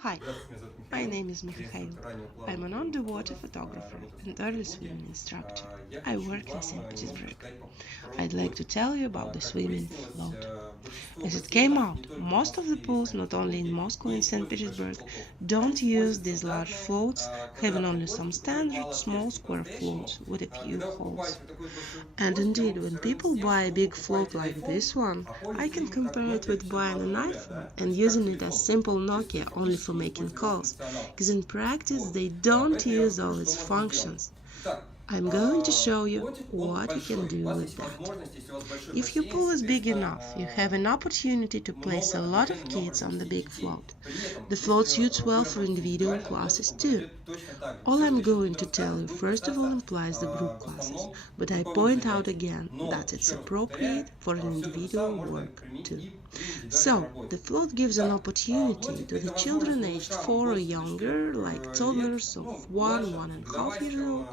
Hi, my name is Mikhail. I'm an underwater photographer and early swimming instructor. I work in St. Petersburg. I'd like to tell you about the swimming float. As it came out, most of the pools, not only in Moscow and St. Petersburg, don't use these large floats, having only some standard small square floats with a few holes. And indeed, when people buy a big float like this one, I can compare it with buying an iPhone and using it as simple Nokia only for making calls, because in practice they don't use all its functions. I'm going to show you what you can do with that. If your pool is big enough, you have an opportunity to place a lot of kids on the big float. The float suits well for individual classes too. All I'm going to tell you first of all implies the group classes, but I point out again that it's appropriate for an individual work too. So, the float gives an opportunity to the children aged 4 or younger, like toddlers of 1–1.5 years old,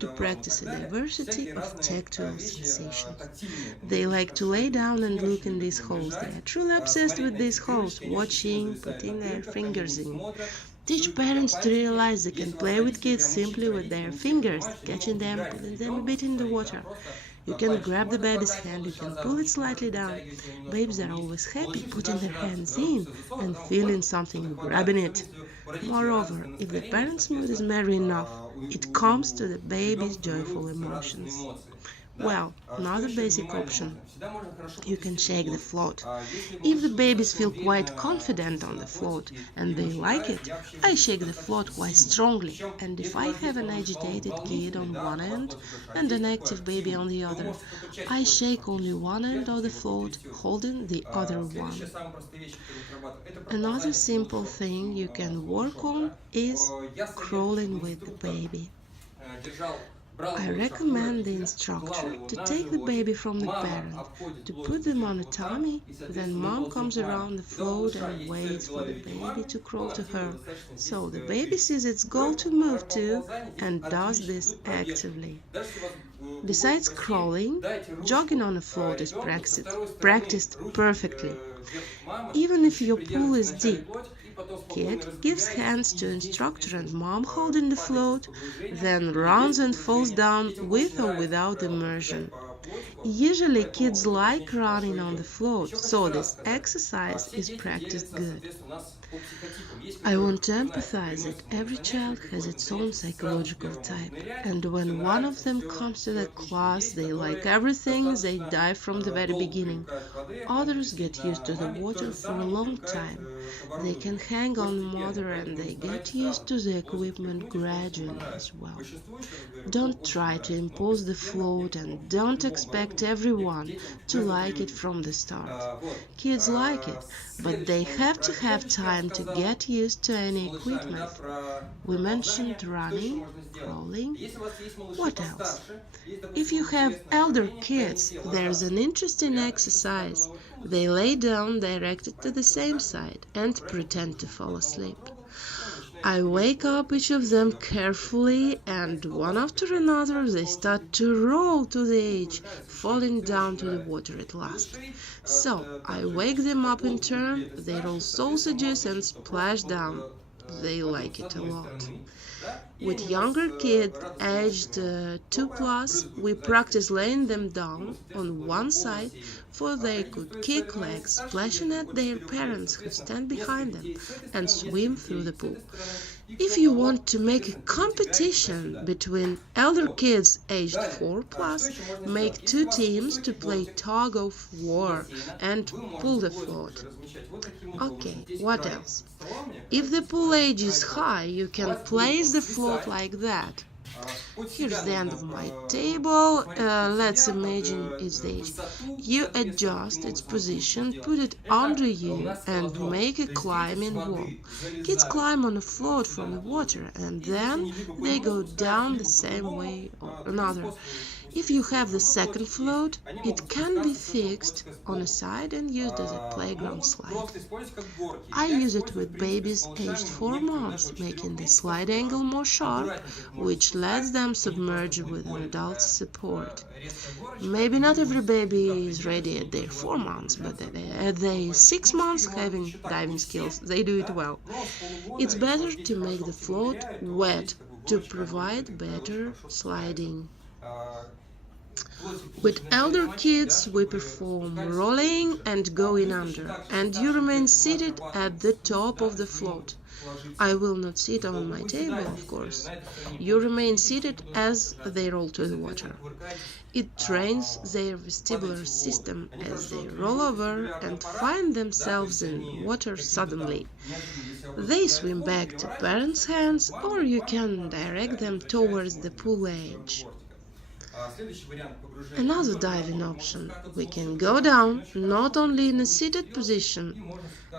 to practice a diversity of tactile sensations. They like to lay down and look in these holes. They are truly obsessed with these holes, watching, putting their fingers in. Teach parents to realize they can play with kids simply with their fingers, catching them, putting them a bit in the water. You can grab the baby's hand, you can pull it slightly down. Babies are always happy putting their hands in and feeling something grabbing it. Moreover, if the parent's mood is merry enough, it comes to the baby's joyful emotions. Well, another basic option, you can shake the float. If the babies feel quite confident on the float and they like it, I shake the float quite strongly, and if I have an agitated kid on one end and an active baby on the other, I shake only one end of the float, holding the other one. Another simple thing you can work on is crawling with the baby. I recommend the instructor to take the baby from the parent, to put them on a tummy, then mom comes around the float and waits for the baby to crawl to her. So the baby sees its goal to move to and does this actively. Besides crawling, jogging on a float is practiced perfectly. Even if your pool is deep, kid gives hands to instructor and mom holding the float, then runs and falls down with or without immersion. Usually kids like running on the float, so this exercise is practiced good. I want to emphasize that every child has its own psychological type, and when one of them comes to the class, they like everything, they dive from the very beginning. Others get used to the water for a long time. They can hang on the motor and they get used to the equipment gradually as well. Don't try to impose the float and don't expect everyone to like it from the start. Kids like it, but they have to have time to get used to any equipment. We mentioned running, crawling. What else? If you have elder kids, there's an interesting exercise. They lay down directed to the same side and pretend to fall asleep. I wake up each of them carefully, and one after another they start to roll to the edge, falling down to the water at last. So I wake them up in turn, they roll sausages and splash down. They like it a lot. With younger kids aged 2 plus, we practice laying them down on one side for they could kick legs, splashing at their parents who stand behind them, and swim through the pool. If you want to make a competition between elder kids aged 4 plus, make two teams to play tug of war and pull the float. Okay, what else? If the pool age is high, you can place the float like that. Here's the end of my table. Let's imagine its age. You adjust its position, put it under you, and make a climbing wall. Kids climb on a float from the water, and then they go down the same way or another. If you have the second float, it can be fixed on a side and used as a playground slide. I use it with babies aged 4 months, making the slide angle more sharp, which lets them submerge with an adult's support. Maybe not every baby is ready at their 4 months, but at their 6 months having diving skills, they do it well. It's better to make the float wet to provide better sliding. With elder kids, we perform rolling and going under, and you remain seated at the top of the float. I will not sit on my table, of course. You remain seated as they roll to the water. It trains their vestibular system as they roll over and find themselves in water suddenly. They swim back to parents' hands, or you can direct them towards the pool edge. Another diving option, we can go down not only in a seated position.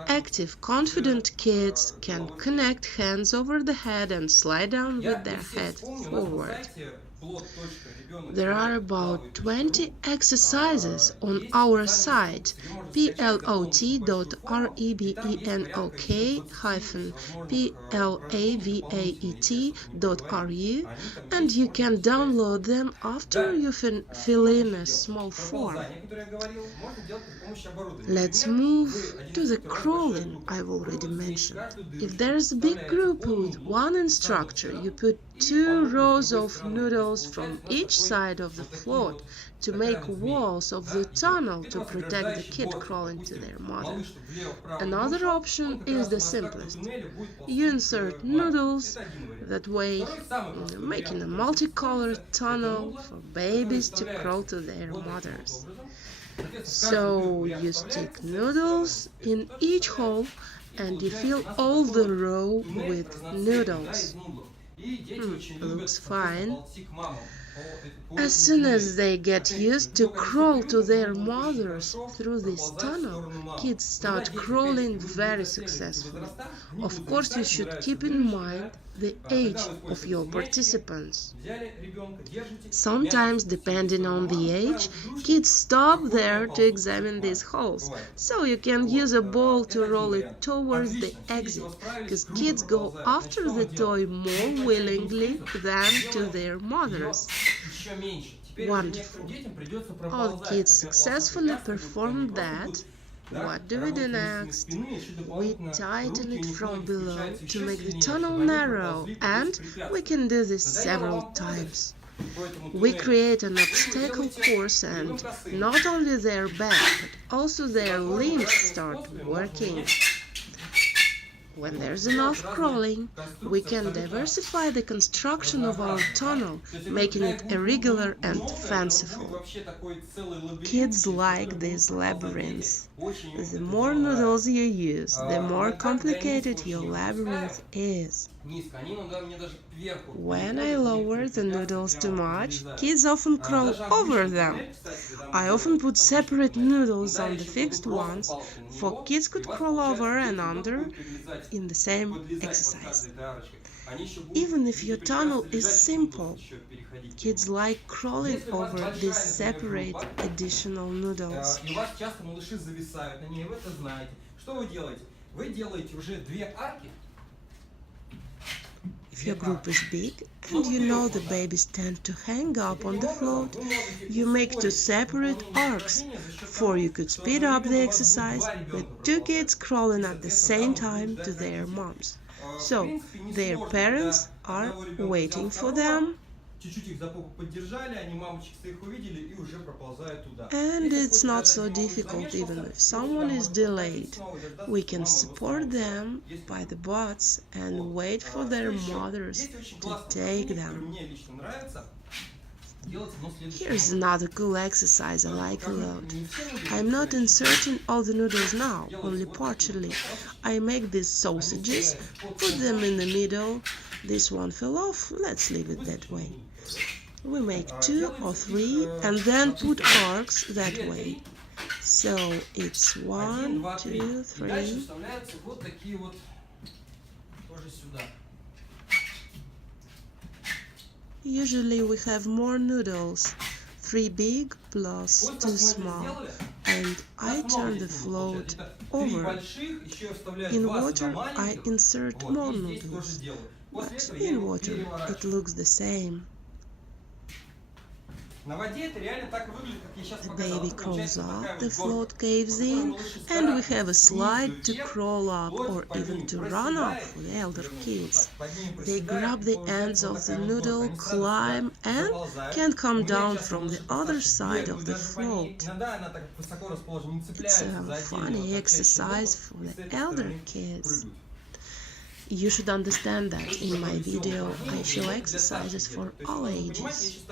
Active, confident kids can connect hands over the head and slide down with their head forward. There are about 20 exercises on our site plot.rebeno-plavait.ru, and you can download them after you fill in a small form. Let's move to the crawling I've already mentioned. If there's a big group with one instructor, you put 2 rows of noodles from each side of the float to make walls of the tunnel to protect the kid crawling to their mother. Another option is the simplest. You insert noodles that way, making a multicolored tunnel for babies to crawl to their mothers. So you stick noodles in each hole and you fill all the row with noodles. Looks fine. As soon as they get used to crawl to their mothers through this tunnel, kids start crawling very successfully. Of course, you should keep in mind the age of your participants. Sometimes, depending on the age, kids stop there to examine these holes, so you can use a ball to roll it towards the exit, because kids go after the toy more willingly than to their mothers. Wonderful. All kids successfully performed that. What do we do next? We tighten it from below to make the tunnel narrow, and we can do this several times. We create an obstacle course, and not only their back, but also their limbs start working. When there's enough crawling, we can diversify the construction of our tunnel, making it irregular and fanciful. Kids like these labyrinths. The more noodles you use, the more complicated your labyrinth is. When I lower the noodles too much, kids often crawl over them. I often put separate noodles on the fixed ones, for kids could crawl over and under in the same exercise. Even if your tunnel is simple, kids like crawling over these separate additional noodles. If your group is big and you know the babies tend to hang up on the float, you make 2 separate arcs, for you could speed up the exercise with 2 kids crawling at the same time to their moms. So their parents are waiting for them. And it's not so difficult even if someone is delayed. We can support them by the butts and wait for their mothers to take them. Here's another cool exercise I like a lot. I'm not inserting all the noodles now, only partially. I make these sausages, put them in the middle. This one fell off, let's leave it that way. We make 2 or 3 and then put arcs that way. So it's 1, 2, 3. Usually we have more noodles, 3 big plus 2 small, and I turn the float over. In water I insert more noodles, but in water it looks the same. The baby crawls up, the float caves in, and we have a slide to crawl up or even to run up for the elder kids. They grab the ends of the noodle, climb, and can come down from the other side of the float. It's a funny exercise for the elder kids. You should understand that in my video I show exercises for all ages.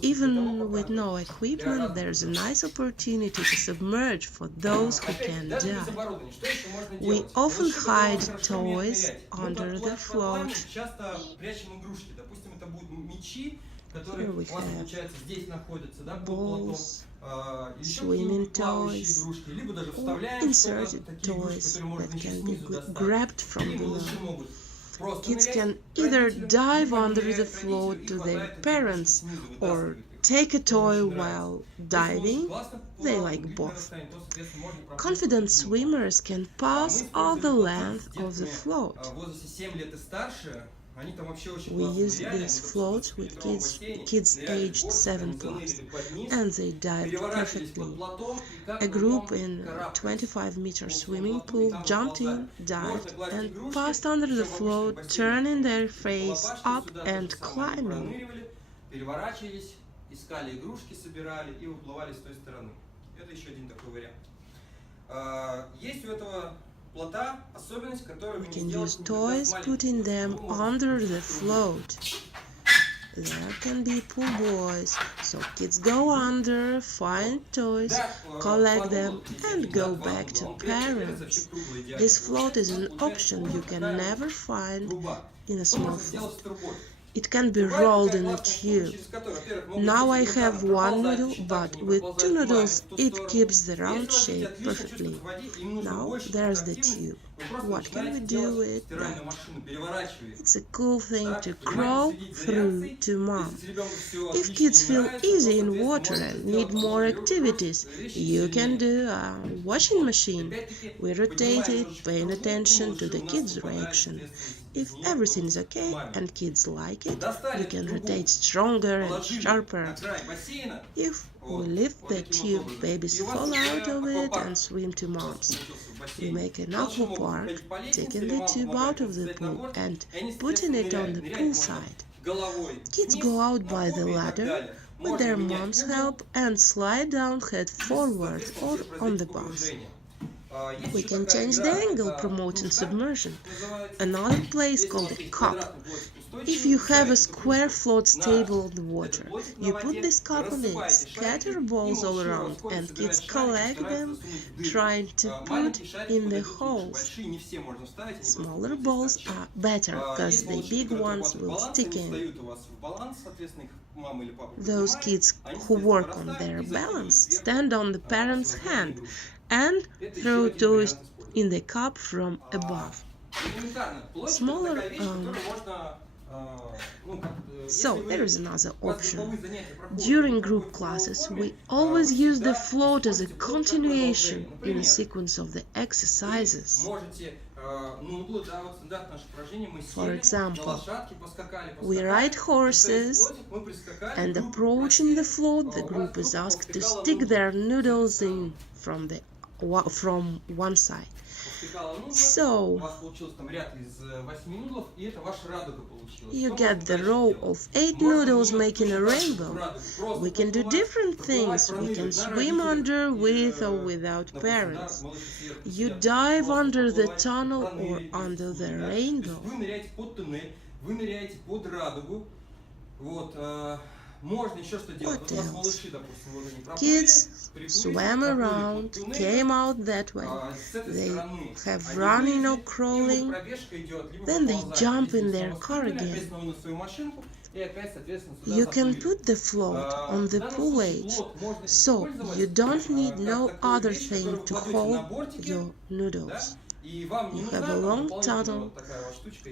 Even with no equipment, there's a nice opportunity to submerge for those who can dive. We often hide toys under the float. Here we have balls, swimming toys, or inserted toys that can be grabbed from below. Kids can either dive under the float to their parents or take a toy while diving. They like both. Confident swimmers can pass all the length of the float. We use these floats with kids aged 7+, and they dived perfectly. A group in a 25-meter swimming pool jumped in, dived, and passed under the float, turning their face up and climbing. We can use toys, putting them under the float. There can be pool boys, so kids go under, find toys, collect them, and go back to parents. This float is an option you can never find in a small float. It can be rolled in a tube. Now I have one noodle, but with 2 noodles it keeps the round shape perfectly. Now there's the tube. What can we do with that? It's a cool thing to crawl through to mom. If kids feel easy in water and need more activities, you can do a washing machine. We rotate it, paying attention to the kids' reaction. If everything is okay and kids like it, you can rotate stronger and sharper. If we lift the tube, babies fall out of it and swim to moms. We make an aqua park, taking the tube out of the pool and putting it on the pool side. Kids go out by the ladder with their mom's help and slide down head forward or on the bus. We can change the angle, promoting submersion. Another play is called a cup. If you have a square float stable on the water, you put this cup on it, scatter balls all around, and kids collect them, trying to put in the holes. Smaller balls are better, because the big ones will stick in. Those kids who work on their balance stand on the parent's hand and throw toys in the cup from above. So there is another option. During group classes, we always use the float as a continuation in a sequence of the exercises. For example, we ride horses, and approaching the float, the group is asked to stick their noodles in from one side. So, you get the row of 8 noodles making a rainbow. We can do different things. We can swim under, with or without parents. You dive under the tunnel or under the rainbow. What else? Kids swam around, came out that way. They have running or crawling, then they jump in their car again. You can put the float on the pool edge, so you don't need no other thing to hold your noodles. You have a long tunnel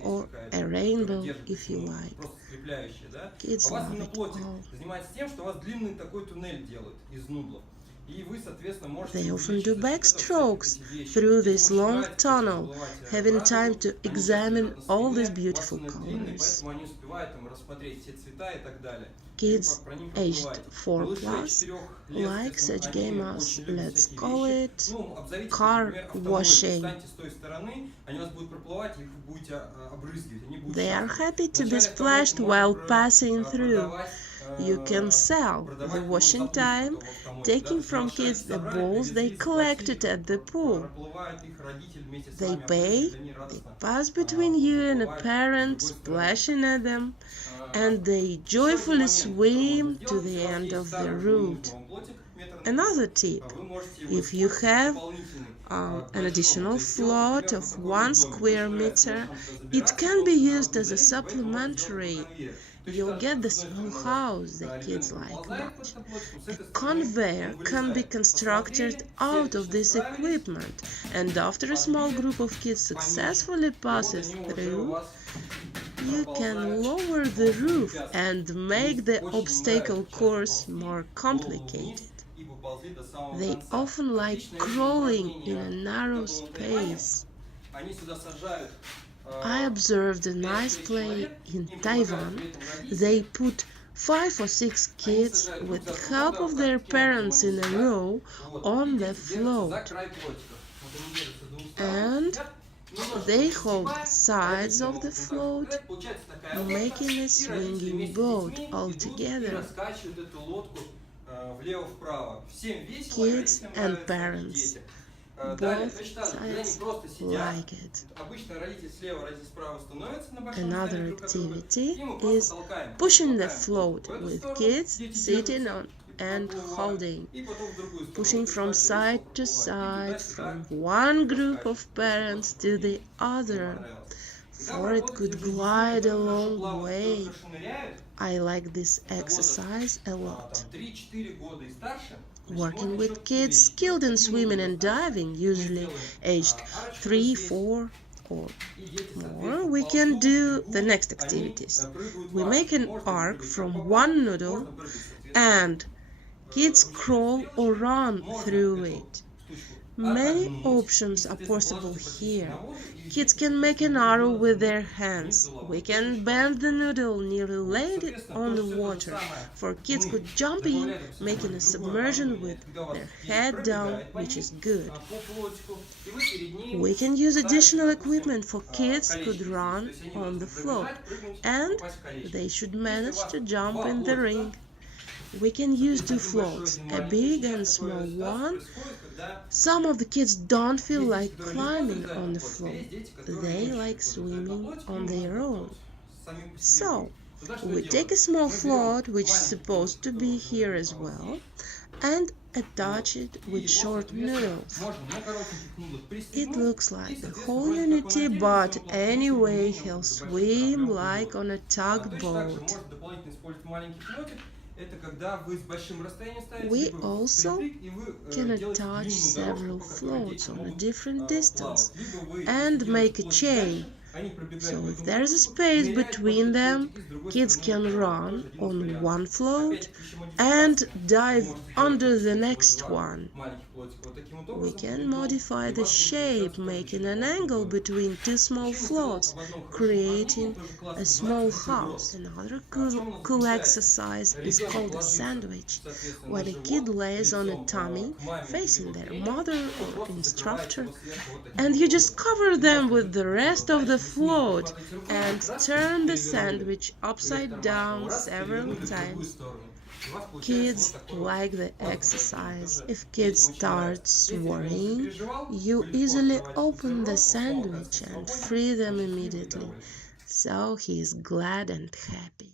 or a rainbow if you like. Kids love it all. They often do backstrokes through this long tunnel, having time to examine all these beautiful colors. Kids aged 4 plus like such game as, let's call it, car washing. They are happy to be splashed while passing through. You can sell the washing time, taking from kids the balls they collected at the pool. They pay, they pass between you and a parent splashing at them, and they joyfully swim to the end of the route. Another tip: if you have an additional float of 1 square meter, it can be used as a supplementary. You'll get the small house the kids like much. A conveyor can be constructed out of this equipment, and after a small group of kids successfully passes through, you can lower the roof and make the obstacle course more complicated. They often like crawling in a narrow space. I observed a nice play in Taiwan. They put 5 or 6 kids with the help of their parents in a row on the float, and they hold the sides of the float, making a swinging boat altogether. Kids and parents, both sides, like it. Another activity is pushing the float with kids sitting on and holding, pushing from side to side, from one group of parents to the other, for it could glide a long way. I like this exercise a lot. Working with kids skilled in swimming and diving, usually aged 3, 4, or more, we can do the next activities. We make an arc from one noodle and kids crawl or run through it. Many options are possible here. Kids can make an arrow with their hands. We can bend the noodle, nearly lay it on the water, for kids could jump in, making a submersion with their head down, which is good. We can use additional equipment for kids could run on the float, and they should manage to jump in the ring. We can use 2 floats, a big and small one. Some of the kids don't feel like climbing on the float. They like swimming on their own. So, we take a small float, which is supposed to be here as well, and attach it with short noodles. It looks like the whole unity, but anyway, he'll swim like on a tugboat. We also can attach several floats on a different distance and make a chain. So if there is a space between them, kids can run on one float and dive under the next one. We can modify the shape, making an angle between 2 small floats, creating a small house. Another cool exercise is called a sandwich, when a kid lays on a tummy facing their mother or instructor, and you just cover them with the rest of the float and turn the sandwich upside down several times. Kids like the exercise. If kids start worrying, you easily open the sandwich and free them immediately, so he is glad and happy.